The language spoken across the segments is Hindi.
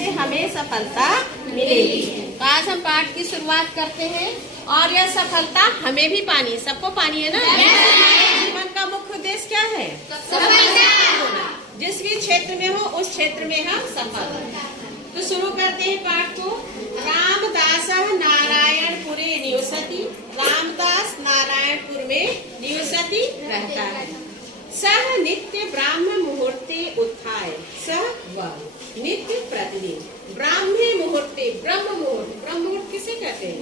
से हमें सफलता मिलेगी। तो आज हम पाठ की शुरुआत करते हैं और यह सफलता हमें भी पानी, सबको पानी है ना। जीवन का मुख्य उद्देश्य क्या है? सफलता। जिस भी क्षेत्र में हो उस क्षेत्र में हम सफल। तो शुरू करते हैं पाठ को। रामदास नारायणपुरे निवसति। रामदास नारायणपुर में निवसति रहता है। सह नित्य ब्राह्म मुहूर्ते उत्थाय। सह वह नित्य प्रतिदिन ब्राह्मे मुहूर्ते, ब्रह्म मुहूर्त किसे कहते हैं?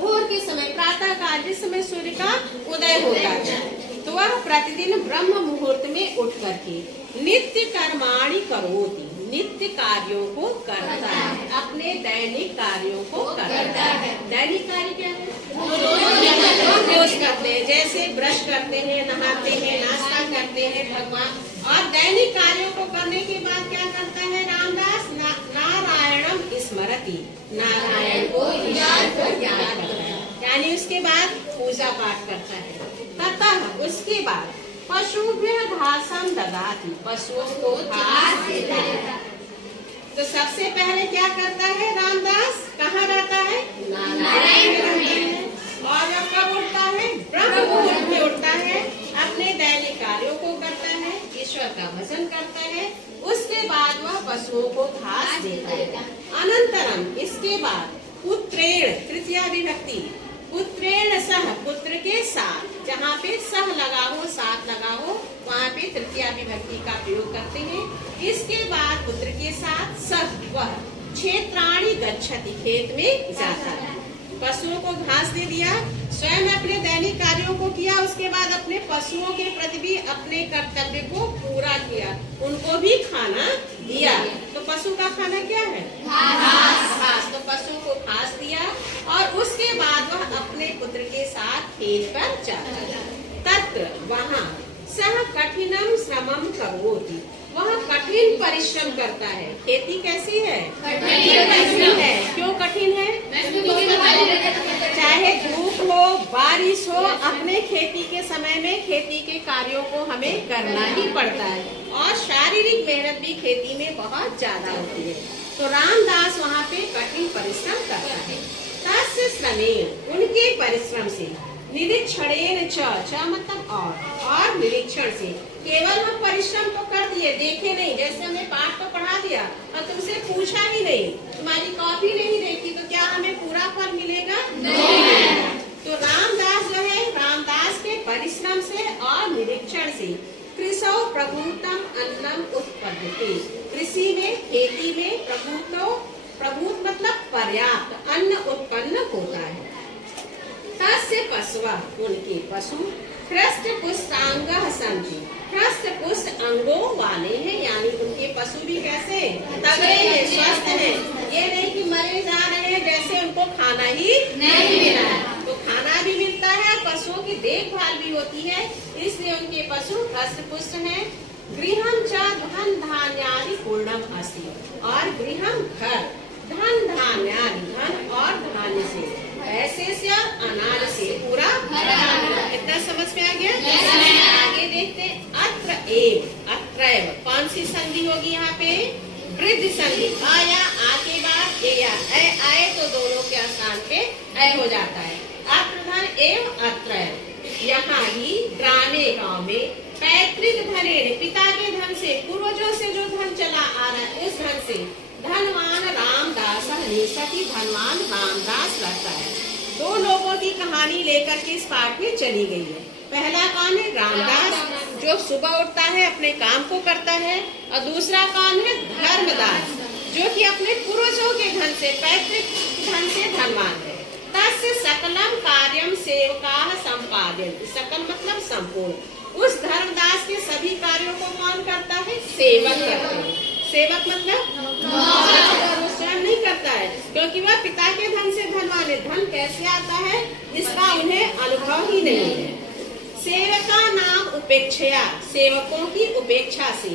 भोर के समय, प्रातः काल, जिस समय सूर्य का उदय होता है, तो वह प्रतिदिन ब्रह्म मुहूर्त में उठ करके नित्य कर्माणि करोति, नित्य कार्यों को करता है, अपने दैनिक कार्यों को करता है। दैनिक कार्य क्या है? रोज करते हैं, जैसे ब्रश करते हैं, नहाते हैं, नाश्ता करते हैं भगवान। और दैनिक कार्यों को करने के बाद क्या करता है रामदास? नारायणम स्मरति, नारायण को याद करता है, यानी उसके बाद पूजा पाठ करता है। तथा उसके बाद पशुभ्यः घासं ददाति, पशुओं को घास देता है। तो सबसे पहले क्या करता है रामदास? कहाँ रहता है? नारायण रहता है। और जब कब उठता है? ब्रह्म मुहूर्त में उठता है, अपने दैनिक कार्यों को करता है, ईश्वर का भजन करता है। उसके बाद वह पशुओं को घास देता है। अनंतरम, इसके बाद पुत्रेण, तृतीया विभक्ति, पुत्रेण सह, पुत्र के साथ, जहाँ पे सह लगा हो, साथ लगा हो, वहाँ पे तृतीया विभक्ति का प्रयोग करते हैं। इसके बाद पुत्र के साथ सह वह क्षेत्राणि गच्छति, खेत में जाता है। पशुओं को घास दे दिया, स्वयं अपने दैनिक कार्यों को किया, उसके बाद अपने पशुओं के प्रति भी अपने कर्तव्य को पूरा किया, उनको भी खाना दिया। तो पशु का खाना क्या है? घास। तो पशुओं को घास दिया और उसके बाद वह अपने पुत्र के साथ खेत पर जाता है। तत्र वहाँ सह कठिनम श्रमम करोति, वह कठिन परिश्रम करता है। खेती कैसी है? कठिन है। क्यों कठिन है? चाहे धूप हो, बारिश हो, अपने खेती के समय में खेती के कार्यों को हमें करना ही पड़ता है और शारीरिक मेहनत भी खेती में बहुत ज्यादा होती है। तो रामदास वहाँ पे कठिन परिश्रम करता है। तस्य श्रमेण, उनके परिश्रम से, निरीक्षणेन च मतलब और निरीक्षण से, केवल हम परिश्रम तो कर दिए, देखे नहीं, जैसे हमने पाठ तो पढ़ा दिया और तुमसे पूछा ही नहीं, तुम्हारी कॉपी नहीं देखी, तो क्या हमें पूरा फल मिलेगा? नहीं मिलेगा। तो रामदास जो है, रामदास के परिश्रम से और निरीक्षण से कृषौ प्रभूतम अन्नम उत्पद्यते, कृषि में, खेती में प्रभूत मतलब पर्याप्त अन्न उत्पन्न होता है। तस्य पशवा, उनके पशु हृष्ट पुष्टांगः सन्ति, हृष्ट पुष्ट अंगों वाले हैं, यानी उनके पशु भी कैसे? तगड़े हैं, स्वस्थ हैं। ये नहीं कि मरे जा रहे हैं, जैसे उनको खाना ही नहीं मिला है। तो खाना भी मिलता है, पशुओं की देखभाल भी होती है, इसलिए उनके पशु हृष्ट पुष्ट हैं। गृहं च धन धान्यादि पूर्णम अस्ति, और गृहं घर, धन धान्यादि, धन और धान्य से, पैसे से और अनाज से पूरा भरा हुआ। इतना समझ में आ गया? आगे देखते हैं। अत्र एव, अत्रैव, कौन सी संधि होगी यहाँ पे? वृद्धि संधि। आया, आ के बाद ए आए तो दोनों के स्थान पे ए हो जाता है। अत्र धन एव अत्रैव, यहाँ ही ग्रामे, गाँव में, पैतृक धनेन, पिता के धन से, पूर्वजों से जो धन चला आ रहा है, उस धन से धनवान रामदास निवसति, धनवान रामदास रहता है। दो लोगों की कहानी लेकर के इस पाठ में चली गई है। पहला कौन है? रामदास, जो सुबह उठता है, अपने काम को करता है, और दूसरा कौन है? धर्मदास, जो कि अपने पूर्वजों के धन से, पैतृक धन से धनवान है। तस्य सकलम कार्यम सेवकाः संपादयन्ति, सकल मतलब संपूर्ण। उस धर्मदास के सभी कार्यों को कौन करता है? सेवक करते हैं। सेवक मतलब वो स्वयं नहीं करता है, क्योंकि वह पिता के धन से धनवान है। धन कैसे आता है इसका उन्हें अनुभव ही नहीं है। सेवका नाम उपेक्षया, सेवकों की उपेक्षा से।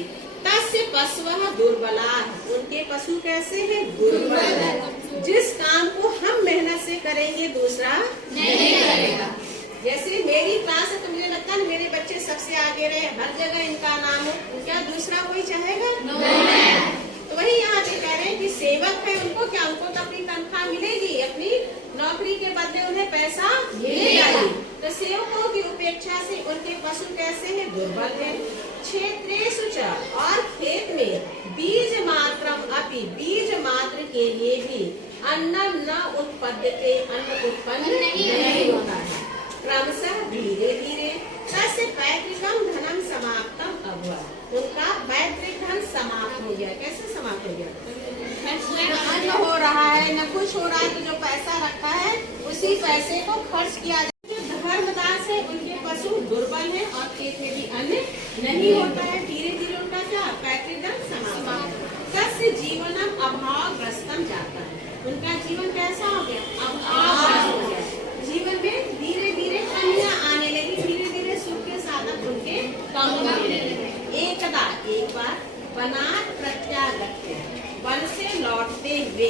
तस्य पशवः दुर्बला, उनके पशु कैसे हैं? दुर्बल है। जिस काम को हम मेहनत से करेंगे दूसरा नहीं करेगा। जैसे मेरी क्लास है तो मुझे लगता है मेरे बच्चे सबसे आगे रहे, हर जगह इनका नाम हो, क्या दूसरा कोई चाहेगा? नहीं। तो वही यहाँ पे कह रहे हैं कि सेवक है उनको क्या, उनको तो अपनी तनख्वाह मिलेगी, अपनी नौकरी के बदले उन्हें पैसा मिलेगा ही। तो सेवकों की उपेक्षा से उनके पशु कैसे हैं, दुर्बल है। क्षेत्रेषु च, और खेत में बीज मात्रम अपि, बीज मात्र के लिए भी अन्नम न उत्पद्यते, अन्न उत्पन्न नहीं होता है। क्रमशः धीरे धीरे तस्य पैतृकम धनम समाप्तम अभवत्, उनका पैतृक धन समाप्त हो गया। कैसे समाप्त हो गया, अन्न हो रहा है न कुछ हो रहा है, तो जो पैसा रखा है उसी पैसे को खर्च किया जाए। जो धर्मदास है उनके पशु दुर्बल है और खेत में भी अन्न नहीं होता है। धीरे धीरे उनका क्या पैतृक धन समाप्त, तस्य जीवनम अभावग्रस्तम जाता है, उनका जीवन कैसा हो गया, अभावग्रस्त हो गया। जीवन में धीरे धीरे कमियां आने लगी, धीरे धीरे सुख के साधन उनके कम होने लगे। एकदा, एक बार, वनात् प्रत्यागत्य, वन से लौटते हुए,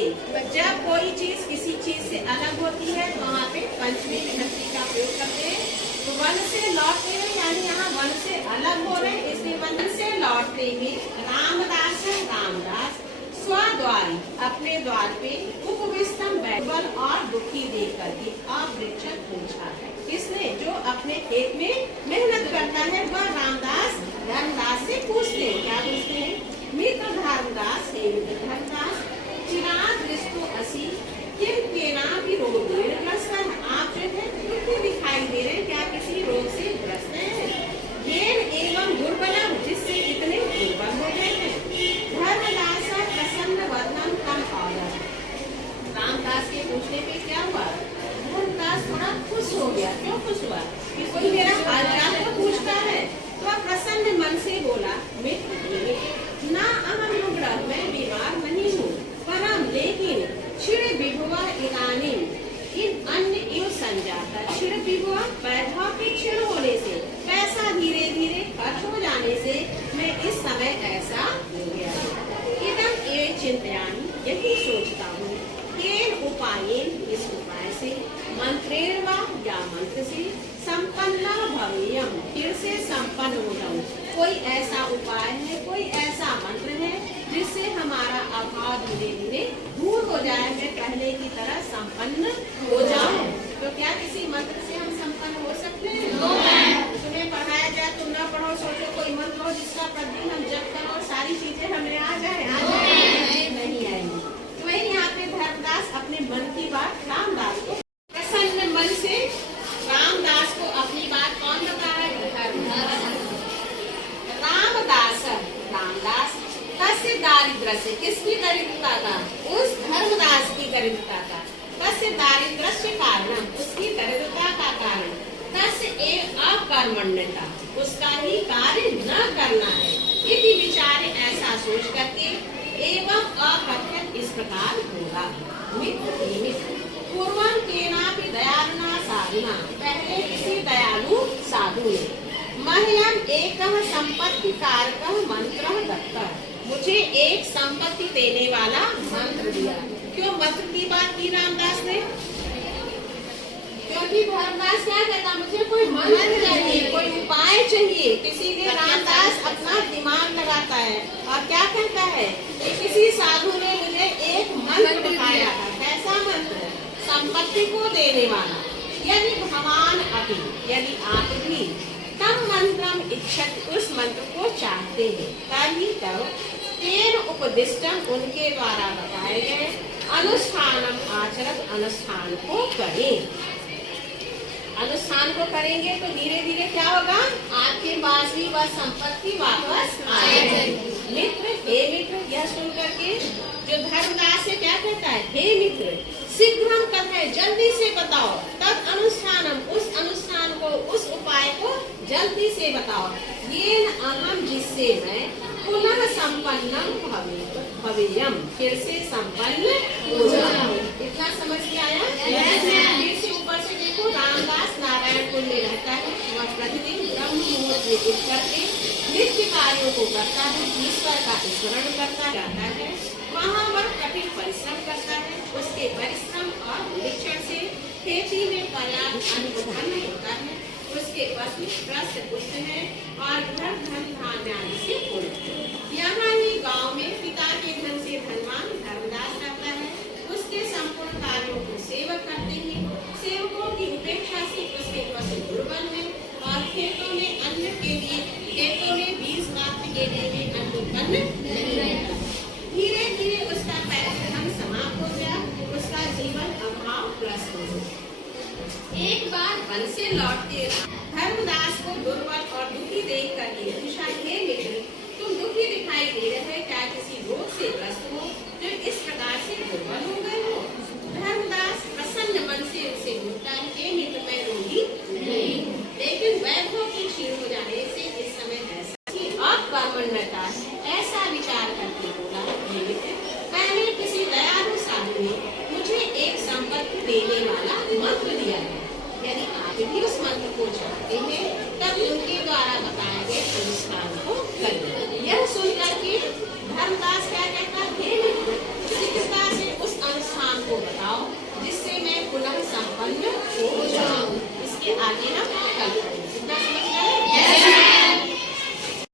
जब कोई चीज किसी चीज से अलग होती है तो वहाँ पे पंचमी विभक्ति का प्रयोग करते हैं। तो वन से लौटते हुए यानी यहाँ वन से अलग हो रहे, इसलिए वन से लौटते हुए रामदास है, रामदास स्वद्वार, अपने द्वार पे उपविष्टम बैठल और दुखी देख करके अवृक्षक पूछा, इसने जो अपने खेत में मेहनत करता है वह रामदास धर्मदास से पूछते हैं। क्या पूछते हैं, मित्र धर्मदास हे मित्र धर्मदास, चिराग दृष्टो असि किम केना भी रोगेण ग्रस्त है, आप जो है दुखी दिखाई दे रहे हैं, क्या किसी रोग से ग्रस्त है। येन एवं दुर्बलम, जिससे इतने दुर्बल हो गए हैं। धर्मदास प्रसन्न वदनम कम ऑर्डर, रामदास के पूछने पे क्या हुआ, धर्मदास थोड़ा खुश हो गया। क्यों खुश हुआ, कि कोई मेरा हालचाल तो पूछता है। तो वह प्रसन्न मन से बोला, मित्र ना अहम रुग्ण, मैं बीमार नहीं हूँ, परम लेकिन क्षीण विभुआ इदानीम, इन अन्य इव संजाता, क्षीण विभुआ वैभव के क्षीण होने से, पैसा धीरे धीरे खर्च हो जाने से मैं इस समय ऐसा हो गया। इदम ए चिंतयामि, यही सोचता हूँ, केन उपायेन, इस उपाय से, मंत्रेण वा या मंत्र से, संपन्ना भवेयम, फिर से संपन्न हो जाऊं। कोई ऐसा उपाय है, कोई ऐसा मंत्र है जिससे हमारा अभाव धीरे धीरे दूर हो जाए, मैं पहले की तरह संपन्न हो जाऊं। तो क्या किसी मंत्र से हम संपन्न हो सकते हैं? तुम्हें पढ़ाया जाए, तुम ना पढ़ो, सोचो कोई मंत्र हो जिसका प्रतिदिन हम जप करो और सारी चीजें हमें आ जाए, नहीं आएंगी। तो वही यहाँ पे धर्मदास अपने मन की बात रामदास को, प्रसन्न मन से रामदास को अपनी बात कौन बता रहा है, रामदास, रामदास तस्य दारिद्र से, किसकी दरिद्रता था, उस धर्मदास की दरिद्रता था। तस्य दारिद्र से कारण, उसकी दरिद्रता का कारण, तस्य एव अकर्मण्यता, उसका ही कार्य न करना है। इति विचारे, ऐसा सोच करके, एवं अकथ्यत, इस प्रकार बोला, मित्र पूर्वम केनापि दयालुना साधुना, पहले किसी दयालु साधु ने, मह्यम एकः संपत्ति कारकः मंत्रः दत्तः, मुझे एक संपत्ति देने वाला मंत्र दिया। क्यों मंत्र की बात की रामदास ने, क्योंकि धर्मदास क्या कहता, मुझे कोई मंत्र चाहिए, कोई उपाय चाहिए, इसीलिए रामदास अपना दिमाग लगाता है और क्या कहता है कि किसी साधु ने मुझे एक मंत्र बताया था। कैसा मंत्र, संपत्ति को देने वाला। यदि भगवान अभी, यदि आप भी तम मंत्रम इच्छत, उस मंत्र को चाहते हैं, तभी करो, तेन उपदिष्टम, उनके द्वारा बताए गए, अनुष्ठानम आचरत, अनुष्ठान को करें। अनुष्ठान को करेंगे तो धीरे धीरे क्या होगा, आपके पास भी वह संपत्ति वापस आएगी। मित्र, हे मित्र, यह सुन करके जो धर्मदास से क्या कहता है, हे मित्र शीघ्रम कथय, जल्दी से बताओ, तद अनुष्ठानम, उस अनुष्ठान को, उस उपाय को जल्दी से बताओ। ये अहम, जिससे मैं पुनः संपन्नम भवेयम, फिर से संपन्न हो जाऊं। इतना समझ में आया? फिर से ऊपर से देखो, रामदास नारायण कुंड में रहता है, वह प्रतिदिन ब्रह्म मुहूर्त में उठ करके नित्य कार्यों को करता है, ईश्वर का स्मरण करता रहता है, वहाँ वह कठिन परिश्रम करता है। उसके परिश्रम और निरीक्षण से खेती में पर्याप्त अन्न उत्पन्न होता है। उसके उसके पशु त्रस्त पुष्ट है और घर धन धान्य आदि से पूर्ण। यहाँ ही गांव में पिता के धन से धनवान धर्मदास रहता है। उसके संपूर्ण कार्यों को सेवक करते हैं। सेवकों की उपेक्षा से उसके पशु दुर्बल है और खेतों में अन्न के लिए खेतों में बीज मात्र के लिए भी अन्न उत्पन्न नहीं रहता। धीरे धीरे उसका पैतृक धन समाप्त हो गया, उसका जीवन अभावग्रस्त हो गया। एक बार वन से लौटते धर्मदास को दुर्बल और दुखी देख कर ये पूछा, हे मित्र, तुम दुखी दिखाई दे रहे, क्या किसी रोग से ग्रस्त हो जो इस प्रकार से दुर्बल हो गए हो? धर्मदास प्रसन्न मन से उसे पूछता, हे मित्र, मैं रोगी नहीं हूँ, लेकिन वैभव के क्षीण हो जाने से इस समय ऐसा अकर्मण्यता ऐसा विचार करके बोला, हे मित्र, पहले किसी दयालु साधु ने मुझे एक संपत्ति देने वाला मंत्र दिया है। यदि आप भी उस मंत्र को चाहते हैं तब उनके द्वारा बताए गए अनुष्ठान